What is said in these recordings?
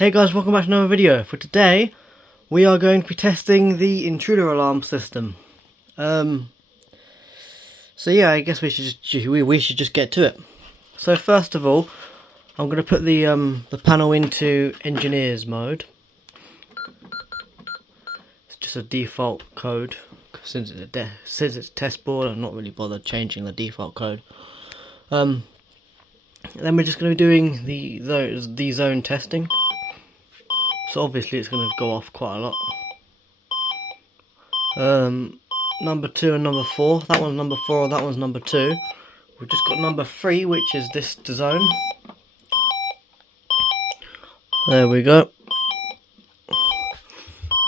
Hey guys, welcome back to another video. For today, we are going to be testing the intruder alarm system. So yeah, I guess we should just get to it. So first of all, I'm going to put the panel into engineers mode. It's just a default code since it's a test board. I'm not really bothered changing the default code. Then we're just going to be doing the zone testing. So obviously it's going to go off quite a lot. Number 2 and number 4. That one's number 4, that one's number 2. We've just got number 3, which is this zone. There we go.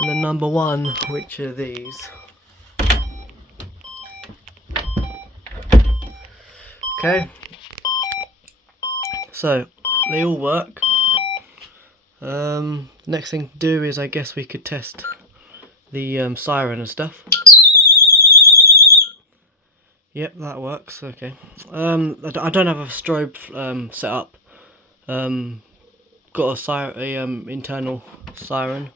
And then number 1, which are these. Okay. So they all work. Next thing to do is I guess we could test the siren and stuff. Yep, that works. Okay. I don't have a strobe set up. Got a internal siren,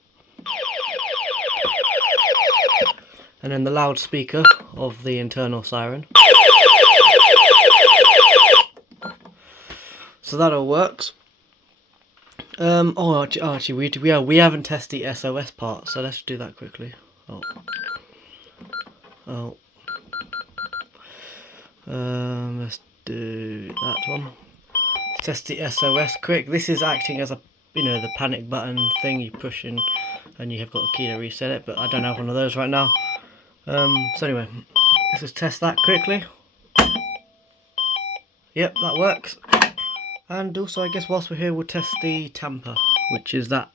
and then the loudspeaker of the internal siren. So that all works. Actually, we haven't tested the SOS part, so let's do that quickly. Let's do that one. Let's test the SOS quick. This is acting as a, the panic button thing you push in, and you have got a key to reset it. But I don't have one of those right now. So anyway, let's just test that quickly. Yep, that works. And also, I guess whilst we're here, we'll test the tamper, which is that.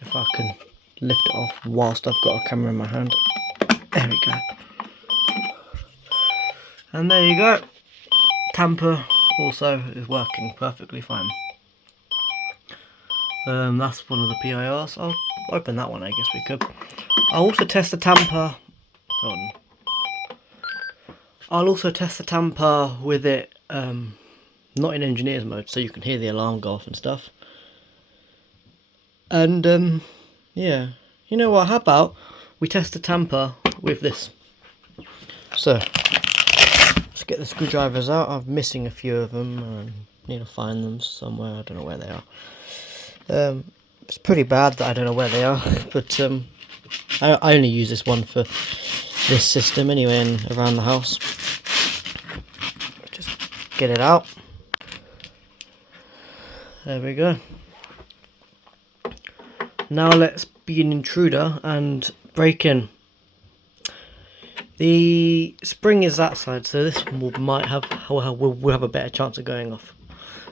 If I can lift it off whilst I've got a camera in my hand. There we go. And there you go. Tamper also is working perfectly fine. That's one of the PIRs. I'll open that one, I guess we could. I'll also test the tamper. Hold on. I'll also test the tamper with it. Not in engineers mode, so you can hear the alarm go off and stuff. And yeah, you know what? How about we test the tamper with this? So let's get the screwdrivers out. I'm missing a few of them. I need to find them somewhere. I don't know where they are. It's pretty bad that I don't know where they are, but I only use this one for this system anyway, and around the house. Just get it out. There we go. Now let's be an intruder and break in. The spring is that side, so this will we'll have a better chance of going off.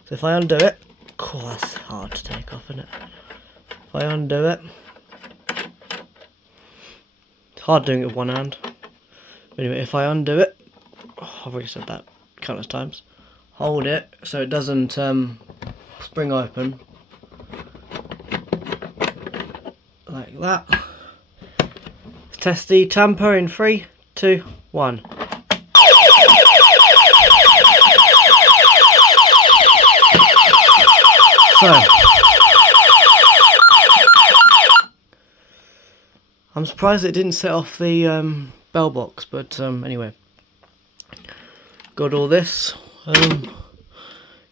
So if I undo it, cool, that's hard to take off, isn't it? If I undo it, it's hard doing it with one hand. But anyway, if I undo it, I've already said that countless times. Hold it so it doesn't spring open like that. Let's test the tamper in 3, 2, 1. So I'm surprised it didn't set off the bell box, but anyway, got all this.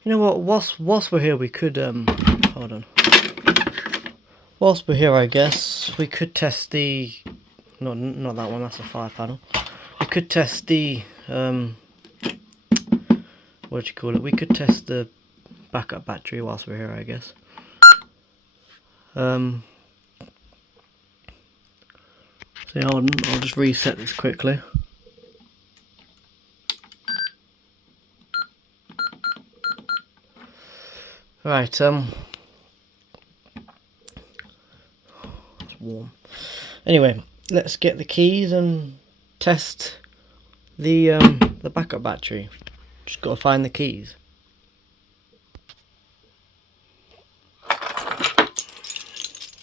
You know what, whilst we're here we could, hold on. Whilst we're here, I guess, we could test the, not that one, that's a fire panel. We could test the, what do you call it, we could test the backup battery whilst we're here, I guess. So hold on, I'll just reset this quickly. Right, it's warm. Anyway, let's get the keys and test the backup battery. Just got to find the keys.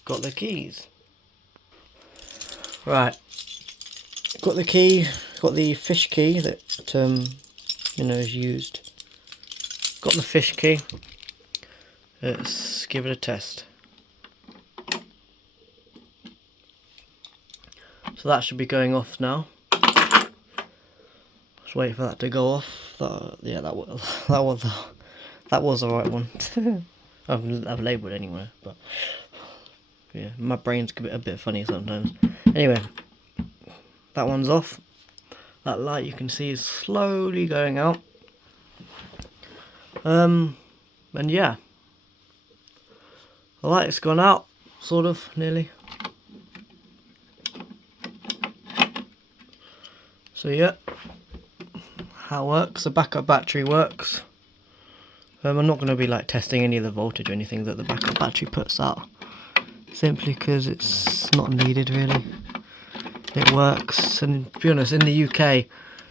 Got the keys. Right, got the key. Got the fish key that is used. Got the fish key. Let's give it a test. So that should be going off now. Just wait for that to go off. Yeah, that was the right one. I've labelled anyway, but yeah, my brain's a bit funny sometimes. Anyway, that one's off. That light you can see is slowly going out. And yeah, the light's gone out, sort of, nearly. So yeah, how it works. The backup battery works. I'm not going to be like testing any of the voltage or anything that the backup battery puts out, simply because it's not needed really. It works, and to be honest, in the UK,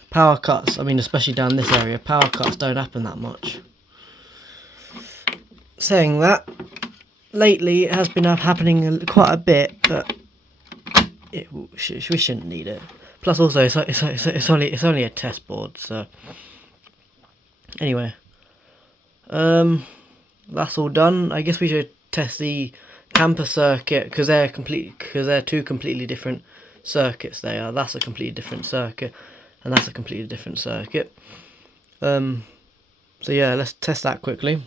power cuts, I mean especially down this area, power cuts don't happen that much. Saying that, lately it has been happening quite a bit, but we shouldn't need it. Plus also it's only a test board, so anyway, that's all done. I guess we should test the tamper circuit, because they're two completely different circuits. That's a completely different circuit, and that's a completely different circuit. So yeah, let's test that quickly.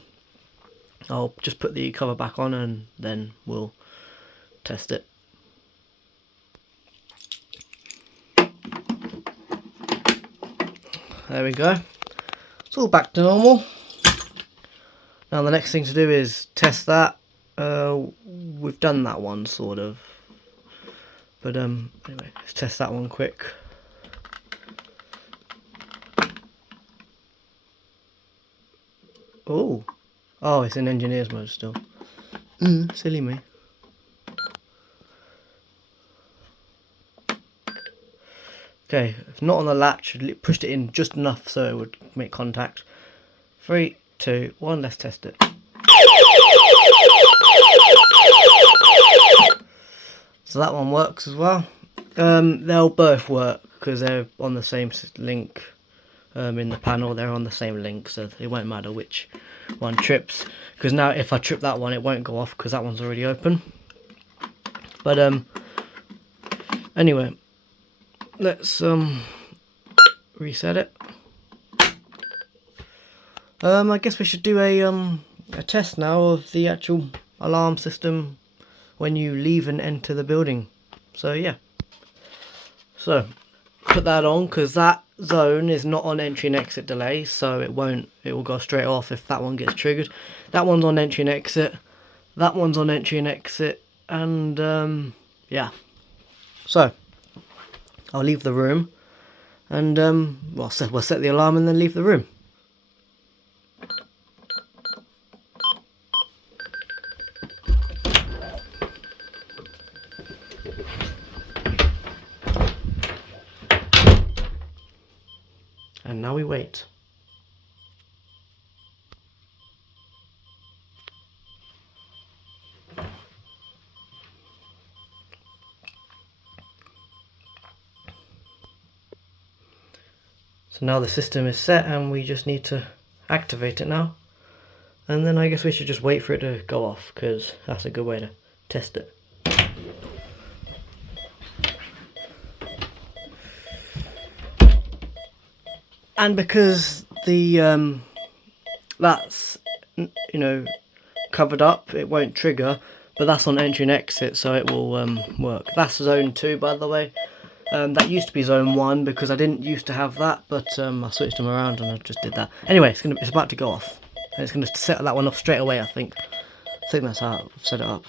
I'll just put the cover back on and then we'll test it. There we go. It's all back to normal. Now the next thing to do is test that. We've done that one sort of, but anyway, let's test that one quick. Oh, it's in engineer's mode still. Silly me. Okay, it's not on the latch. Pushed it in just enough so it would make contact. 3, 2, 1. Let's test it. So that one works as well. They'll both work because they're on the same link. In the panel, they're on the same link, so it won't matter which one trips. Because now, if I trip that one, it won't go off because that one's already open. But anyway, let's reset it. I guess we should do a test now of the actual alarm system when you leave and enter the building. So yeah, so put that on, because that zone is not on entry and exit delay, so it will go straight off if that one gets triggered. That one's on entry and exit, that one's on entry and exit, and yeah. So I'll leave the room and we'll set the alarm and then leave the room. And now we wait. So now the system is set and we just need to activate it now. And then I guess we should just wait for it to go off, because that's a good way to test it. And because the that's covered up, it won't trigger, but that's on entry and exit, so it will work. That's zone 2, by the way. That used to be zone 1 because I didn't used to have that, but I switched them around and I just did that. Anyway, it's about to go off, and it's going to set that one off straight away. I think that's how I've set it up.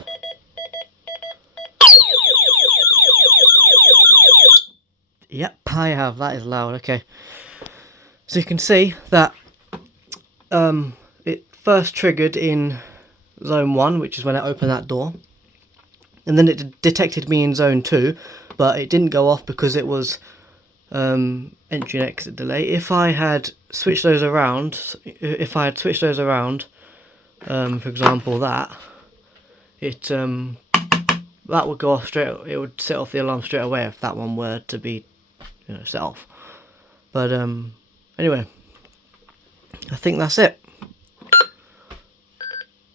Yep, I have. That is loud. Okay. So you can see that it first triggered in zone 1, which is when I opened that door, and then it detected me in zone 2, but it didn't go off because it was entry and exit delay. If I had switched those around, for example that would go off straight. It would set off the alarm straight away if that one were to be set off. But anyway, I think that's it.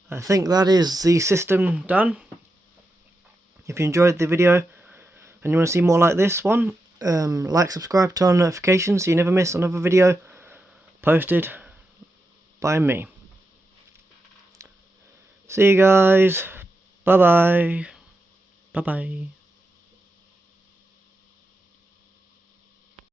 I think that is the system done. If you enjoyed the video, and you want to see more like this one, like, subscribe, turn on notifications so you never miss another video posted by me. See you guys. Bye bye. Bye bye.